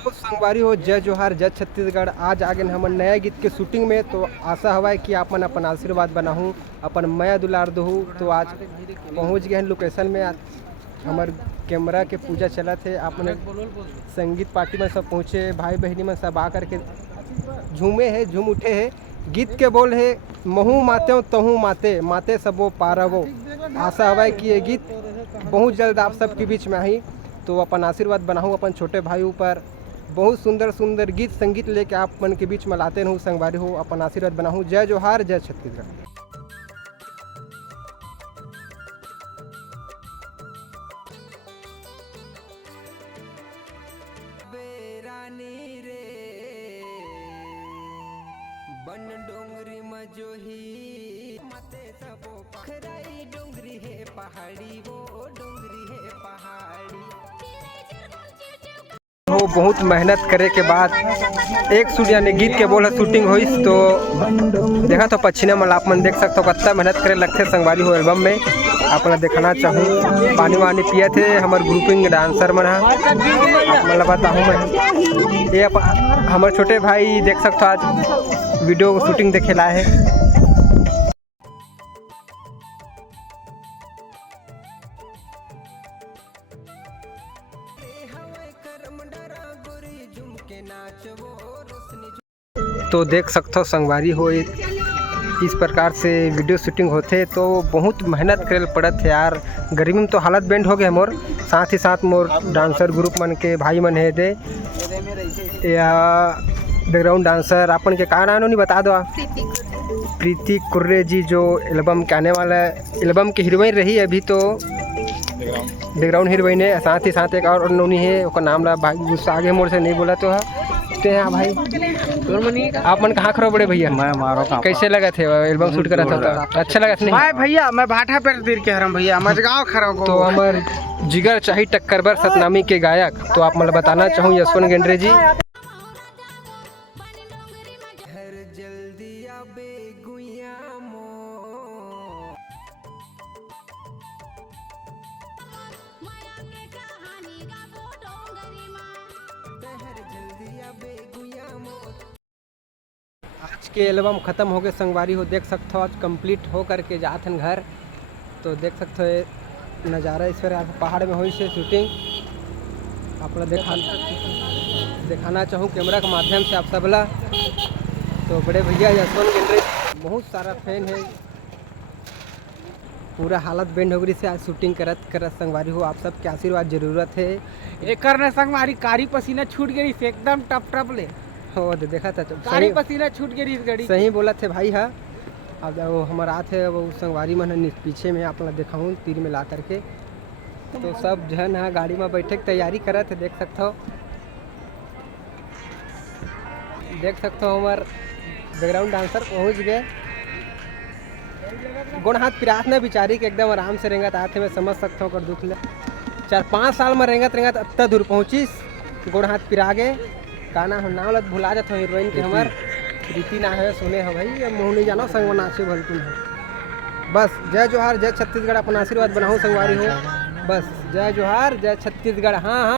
तो संगवारी हो जय जोहार जय छत्तीसगढ़। आज आगे हमन नया गीत के शूटिंग में, तो आशा हवा कि आपन अपन आशीर्वाद बनाहूँ, अपन मया दुलार दहूँ। तो आज पहुँच गए हैं लोकेशन में। हमार कैमरा के पूजा चला थे, आपने संगीत पार्टी में सब पहुँचे, भाई बहनी में सब आकर के झूमे है, झूम उठे है। गीत के बोल है महू माते तहूँ माते माते सबो पारवो। आशा हवा कि ये गीत बहुत जल्द आप सबके बीच में आई, तो अपन आशीर्वाद बनाऊँ अपन छोटे भाई ऊपर। बहुत सुंदर सुंदर गीत संगीत लेके आप मन के बीच में लाते रहूँ संगवारी हो, अपन आशीर्वाद बनाऊँ। जय जोहार जय छत्तीसगढ़। बन डोंगरी मजोही मते सबो पखराई डोंगरी है पहाड़ी, वो डोंगरी है पहाड़ी। वो बहुत मेहनत करे के बाद एक सूर्या ने गीत के बोल शूटिंग हुई, तो देखा तो पछिने में आप मन देख सकते हो कितना मेहनत करे लगते संगवारी हो एल्बम में। अपना दिखाना चाहूँ पानी वानी पिए थे हमारे ग्रुपिंग डांसर मन, मतलब बताऊँ मैं ये हमारे छोटे भाई देख सकते हो आज वीडियो शूटिंग देखे लाए हैं। तो देख सकते हो संगवारी हो इस प्रकार से वीडियो शूटिंग होते, तो बहुत मेहनत करे पड़त है यार। गर्मी में तो हालत बैंड हो गए मोर, साथ ही साथ मोर डांसर ग्रुप मन के भाई मन है दे या बैकग्राउंड डांसर अपन के कहा नाम नहीं बता दो। प्रीति कुर्रे जी जो एल्बम के आने वाला एल्बम की हीरोइन रही अभी, तो बैकग्राउंड हीरोइन है। साथ ही साथ एक और नोनी है, उसका नाम ला भाई गुस्सा आगे मोर से नहीं बोला तो है भाई। आप मन कहाँ खड़ो बड़े भैया? मैं मारो काम। कैसे लगा थे एल्बम शूट करा था? तो अच्छा लगा था नहीं? मैं भैया मैं भाटा पर तीर के हरम भैया मजगांव खड़ा को। तो हमार जिगर चाही टक्कर बर सतनामी के गायक, तो आप मतलब बताना चाहूँ यशवंत गेंद्रे जी। आज के एल्बम ख़त्म हो गए संगवारी हो, देख सकते हो आज कंप्लीट हो करके जाते हैं घर। तो देख सकते हो नज़ारा इस पर पहाड़ में हुई से शूटिंग अपना दिखाना चाहूँ कैमरा के माध्यम से आप सबला। तो बड़े भैया यशवंत गेंद्रे बहुत सारा फैन है, पूरा हालत बैंड हो गई से आज शूटिंग करत संगवारी हो। आप सबके आशीर्वाद जरूरत है। एक संगवारी कारी पसीना छूट गई एकदम टप टप ले हो देखा था कारी पसीना छूट गई इस गाड़ी। सही बोला थे भाई। हाँ अब वो हमारा थे वो संगवारी मन पीछे में अपना दिखाऊँ तीर में ला करके। तो सब जन हाँ गाड़ी में बैठे की तैयारी करा थे, देख सकते हो हमारे बैकग्राउंड डांसर पहुंच गए। गुण हाथ पिरात ने बिचारी के एकदम आराम से रेंगत आते, मैं समझ सकता हूँ कर दुख ले 4-5 साल में रेंगत अब दूर पहुँचिस गुण हाथ पिरा गए। गाना नाम लत भुला जाता हूँ हीरोइन के हमार प्रीति ना है सुने है भाई, मुँह नहीं जानो संग नाचे भलकुन है। बस जय जोहार जय छत्तीसगढ़, अपना आशीर्वाद बनाऊँ संगवारी हो। बस जय जोहार जय छत्तीसगढ़। हाँ हाँ।